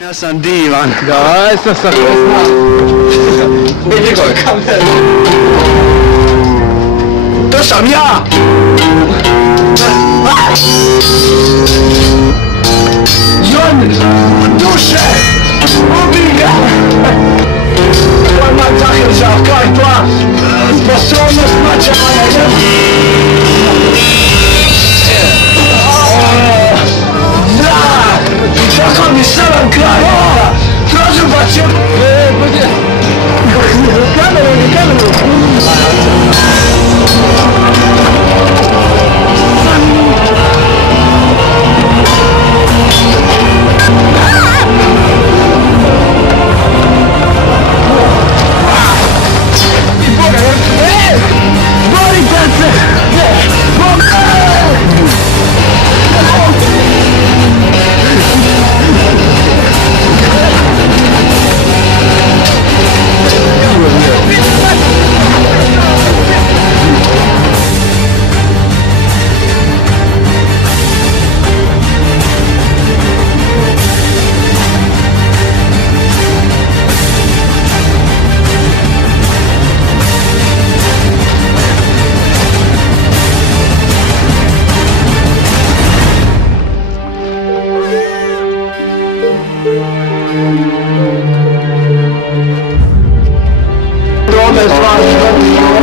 Ja sam divan. Da, sam ko zna. Vidi koji kamer. To sam ja! Jon, duše! Ubij ga! Odmah zahržao, kaj plan? Sposobnost mačevanja, da! Kako mi sram kraj! Tražim bacio! Kameru! Robert Schwarzenegger.